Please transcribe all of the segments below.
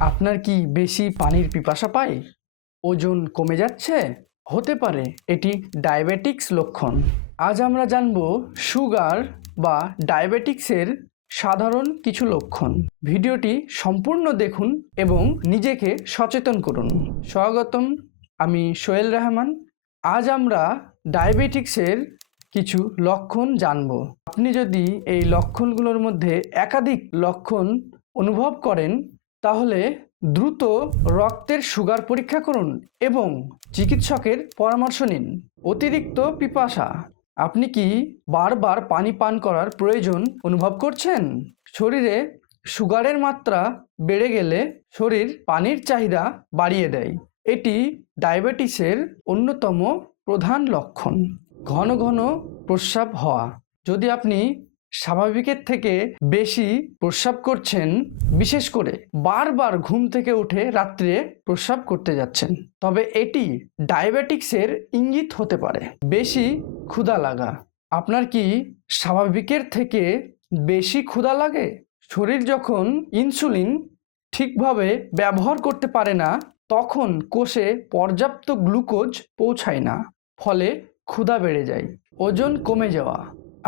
আপনার কি বেশি পানির পিপাসা পায়? ওজন কমে যাচ্ছে? হতে পারে, এটি ডায়াবেটিক্স লক্ষণ। আজ আমরা জানব সুগার বা ডায়াবেটিক্সের সাধারণ কিছু লক্ষণ। ভিডিওটি সম্পূর্ণ দেখুন এবং নিজেকে সচেতন করুন। স্বাগতম, আমি সোহেল রহমান। আজ আমরা ডায়াবেটিক্সের কিছু লক্ষণ জানব। আপনি যদি এই লক্ষণগুলোর মধ্যে একাধিক লক্ষণ অনুভব করেন তাহলে দ্রুত রক্তের সুগার পরীক্ষা করুন এবং চিকিৎসকের পরামর্শ নিন। অতিরিক্ত পিপাসা, আপনি কি বারবার পানি পান করার প্রয়োজন অনুভব করছেন? শরীরে সুগারের মাত্রা বেড়ে গেলে শরীর পানির চাহিদা বাড়িয়ে দেয়। এটি ডায়াবেটিসের অন্যতম প্রধান লক্ষণ। ঘন ঘন প্রস্রাব হওয়া। যদি আপনি স্বাভাবিকের থেকে বেশি প্রস্রাব করছেন, বিশেষ করে বারবার ঘুম থেকে উঠে রাত্রে প্রস্রাব করতে যাচ্ছেন। তবে এটি ডায়াবেটিক্সের ইঙ্গিত হতে পারে, বেশি ক্ষুধা লাগা। আপনার কি স্বাভাবিকের থেকে বেশি ক্ষুধা লাগে? শরীর যখন ইনসুলিন ঠিকভাবে ব্যবহার করতে পারে না, তখন কোষে পর্যাপ্ত গ্লুকোজ পৌঁছায় না, ফলে ক্ষুধা বেড়ে যায়, ওজন কমে যাওয়া।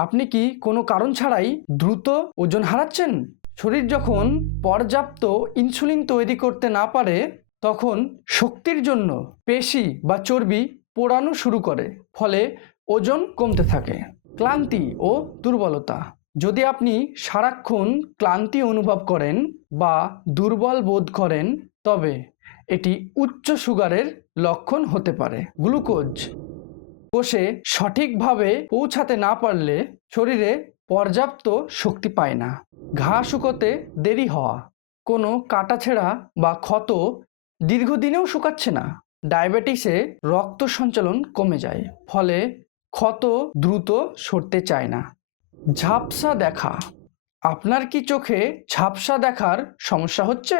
আপনি কি কোনো কারণ ছাড়াই দ্রুত ওজন হারাচ্ছেন? শরীর যখন পর্যাপ্ত ইনসুলিন তৈরি করতে না পারে, তখন শক্তির জন্য পেশি বা চর্বি পোড়ানো শুরু করে, ফলে ওজন কমতে থাকে, ক্লান্তি ও দুর্বলতা। যদি আপনি সারাক্ষণ ক্লান্তি অনুভব করেন বা দুর্বল বোধ করেন, তবে এটি উচ্চ সুগারের লক্ষণ হতে পারে। গ্লুকোজ কোষে সঠিকভাবে পৌঁছাতে না পারলে শরীরে পর্যাপ্ত শক্তি পায় না। ঘা শুকোতে দেরি হওয়া, কোনো কাটাছেঁড়া বা ক্ষত দীর্ঘদিনেও শুকাচ্ছে না। ডায়াবেটিসে রক্ত সঞ্চালন কমে যায়, ফলে ক্ষত দ্রুত সরতে চায় না। ঝাপসা দেখা, আপনার কি চোখে ঝাপসা দেখার সমস্যা হচ্ছে?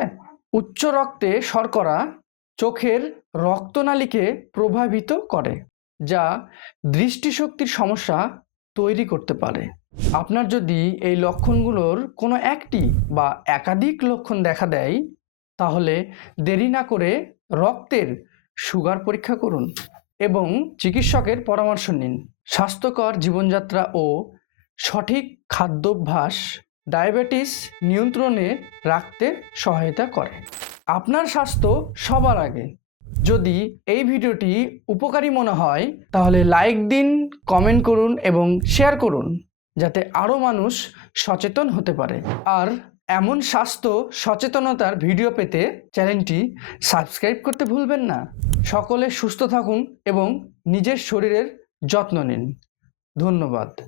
উচ্চ রক্তে শর্করা চোখের রক্তনালীকে প্রভাবিত করে। যা দৃষ্টিশক্তির সমস্যা তৈরি করতে পারে। আপনার যদি এই লক্ষণগুলোর কোনো একটি বা একাধিক লক্ষণ দেখা দেয়, তাহলে দেরি না করে রক্তের সুগার পরীক্ষা করুন এবং চিকিৎসকের পরামর্শ নিন। স্বাস্থ্যকর জীবনযাত্রা ও সঠিক খাদ্যাভ্যাস ডায়াবেটিস নিয়ন্ত্রণে রাখতে সহায়তা করে। আপনার স্বাস্থ্য সবার আগে। যদি এই ভিডিওটি উপকারী মনে হয়, তাহলে লাইক দিন কমেন্ট করুন এবং শেয়ার করুন, যাতে আরও মানুষ সচেতন হতে পারে। আর এমন স্বাস্থ্য সচেতনতার ভিডিও পেতে চ্যানেলটি সাবস্ক্রাইব করতে ভুলবেন না। সকলে সুস্থ থাকুন এবং নিজের শরীরের যত্ন নিন। ধন্যবাদ।